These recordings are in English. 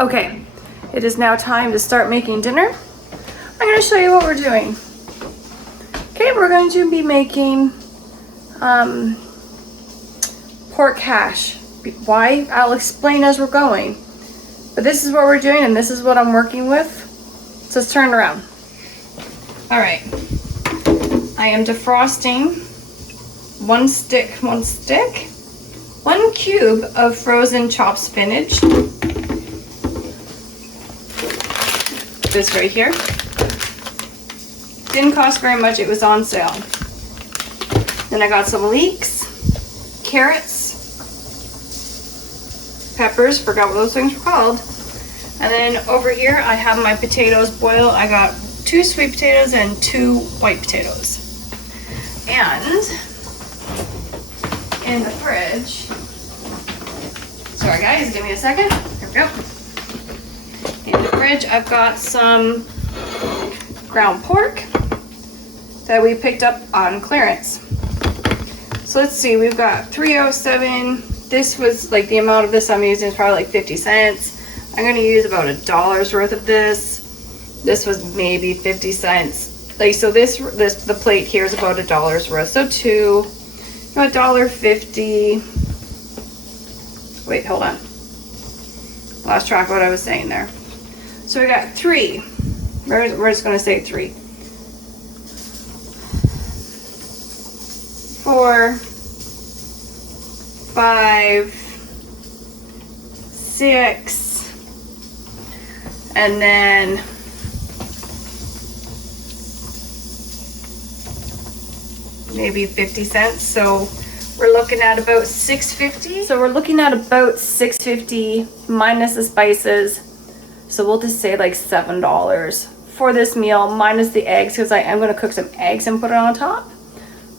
Okay, it is now time to start making dinner. I'm going to show you what we're doing. Okay, we're going to be making pork hash. Why? I'll explain as we're going. But this is what we're doing and this is what I'm working with. So let's turn it around. All right, I am defrosting one cube of frozen chopped spinach. This right here. Didn't cost very much, it was on sale. Then I got some leeks, carrots, peppers, forgot what those things were called. And then over here I have my potatoes boiled. I got 2 sweet potatoes and 2 white potatoes. And in the fridge, sorry guys, give me a second. Here we go. In the fridge, I've got some ground pork that we picked up on clearance. So let's see, we've got 307. This was like the amount of this I'm using is probably like 50 cents. I'm gonna use about $1 worth of this. This was maybe 50 cents. Like, so the plate here is about $1 worth. So $1.50. Wait, hold on. Lost track of what I was saying there. So we got 3. We're just gonna say 3. 4, 5, 6, and then maybe 50 cents. So we're looking at about $6.50. So we're looking at about $6.50 minus the spices. So we'll just say like $7 for this meal minus the eggs, because I am going to cook some eggs and put it on top.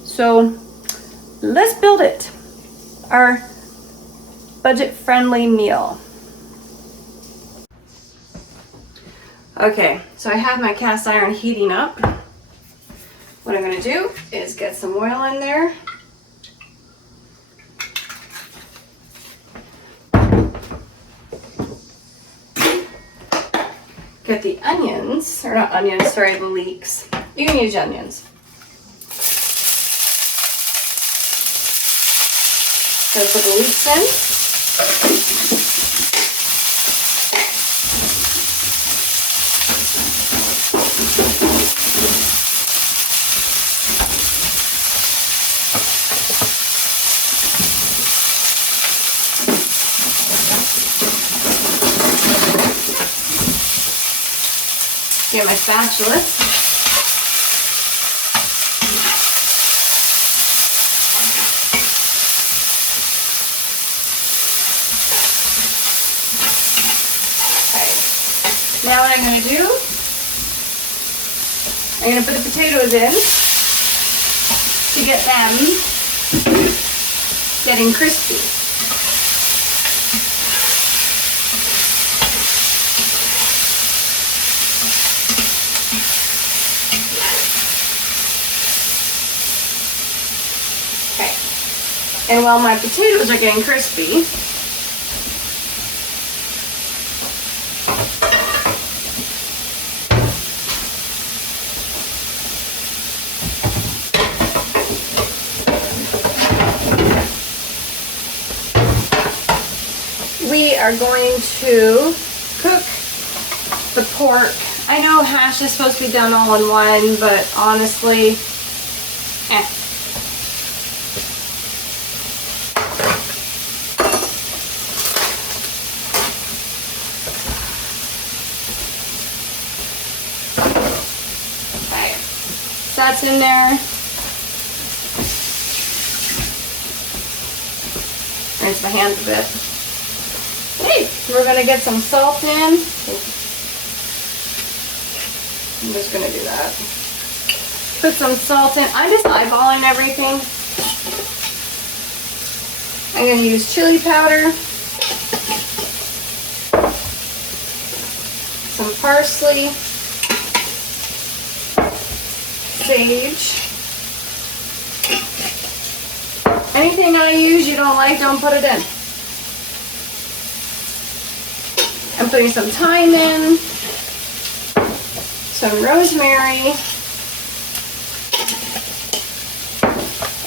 So let's build it. Our budget-friendly meal. Okay, so I have my cast iron heating up. What I'm going to do is get some oil in there. Get the onions, or not onions, sorry, the leeks. You can use onions. So put the leeks in. Get my spatula. Okay. Now what I'm going to do, I'm going to put the potatoes in to get them getting crispy. And while my potatoes are getting crispy, we are going to cook the pork. I know hash is supposed to be done all in one, but honestly, that's in there. Rinse my hands a bit. Okay, we're gonna get some salt in. I'm just gonna do that. Put some salt in. I'm just eyeballing everything. I'm gonna use chili powder, some parsley, sage. Anything I use you don't like, don't put it in. I'm putting some thyme in, some rosemary,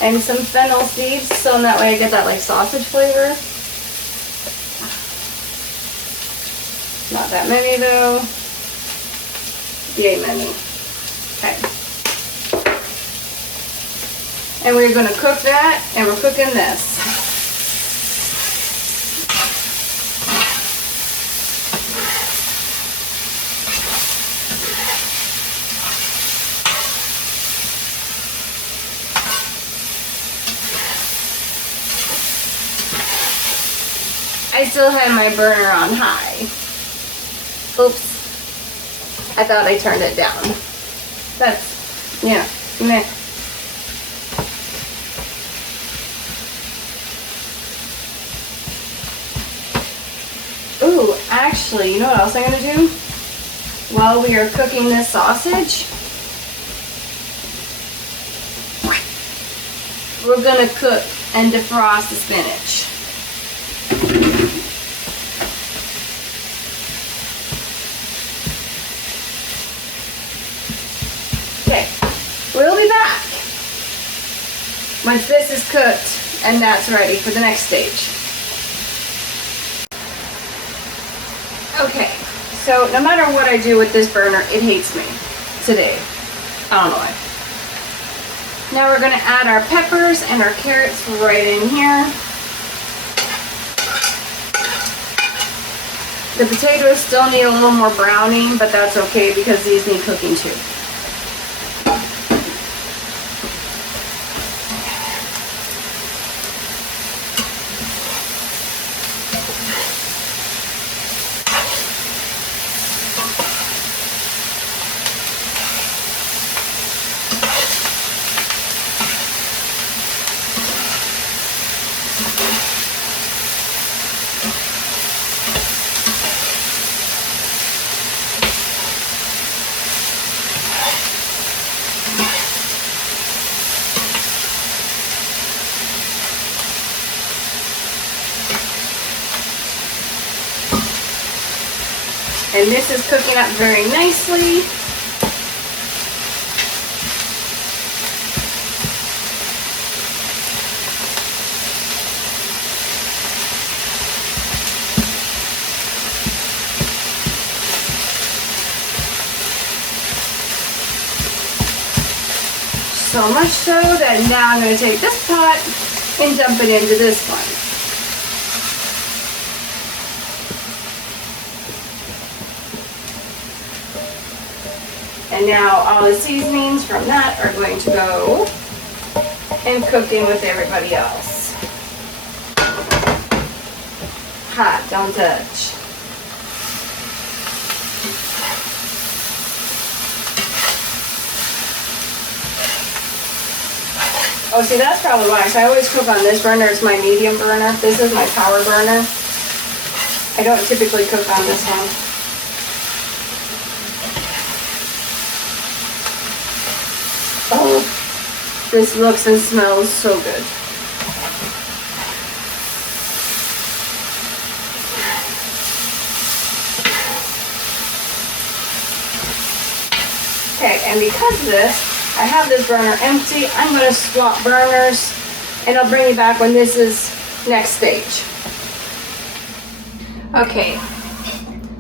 and some fennel seeds, so in that way I get that like sausage flavor. Not that many though. Yay many. Okay. And we're gonna cook that, and we're cooking this. I still had my burner on high. Oops. I thought I turned it down. That's, yeah, meh. Ooh, actually, you know what else I'm gonna do? While we are cooking this sausage, we're gonna cook and defrost the spinach. Okay, we'll be back once this is cooked and that's ready for the next stage. Okay, so no matter what I do with this burner, it hates me today. I don't know why. Now we're gonna add our peppers and our carrots right in here. The potatoes still need a little more browning, but that's okay because these need cooking too. And this is cooking up very nicely. So much so that now I'm going to take this pot and dump it into this one. And now all the seasonings from that are going to go and cook in with everybody else. Hot, don't touch. Oh, see, that's probably why. So I always cook on this burner. It's my medium burner. This is my power burner. I don't typically cook on this one. Oh, this looks and smells so good. Okay, and because of this, I have this burner empty. I'm going to swap burners, and I'll bring you back when this is next stage. Okay,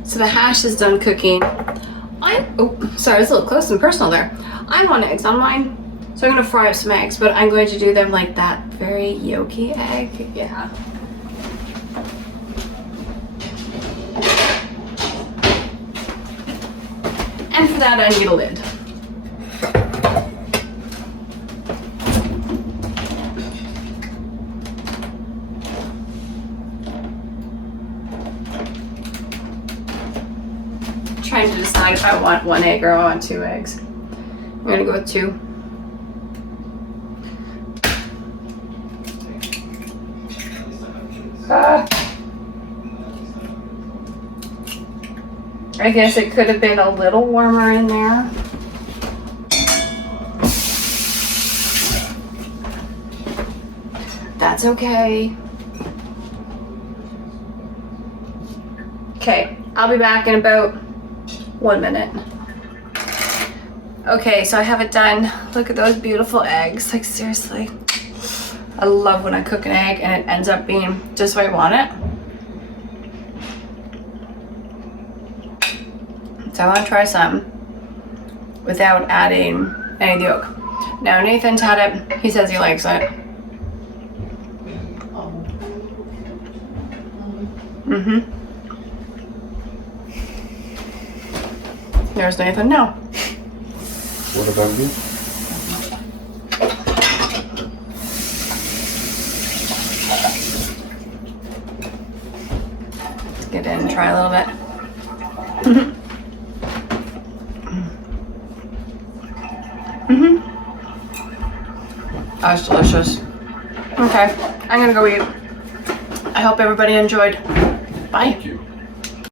so the hash is done cooking. Sorry, it's a little close and personal there. I want eggs on mine, so I'm going to fry up some eggs, but I'm going to do them like that very yolky egg. Yeah. And for that, I need a lid. Trying to decide if I want 1 egg or I want 2 eggs. I'm gonna go with 2. I guess it could have been a little warmer in there. That's okay. Okay, I'll be back in about 1 minute. Okay, so I have it done. Look at those beautiful eggs. Like, seriously. I love when I cook an egg and it ends up being just what I want it. So I want to try some without adding any of the yolk. Now, Nathan's had it. He says he likes it. Mm-hmm. There's Nathan now. What about you? Let's get in and try a little bit. Mm-hmm. That's delicious. Okay, I'm gonna go eat. I hope everybody enjoyed. Bye. Thank you.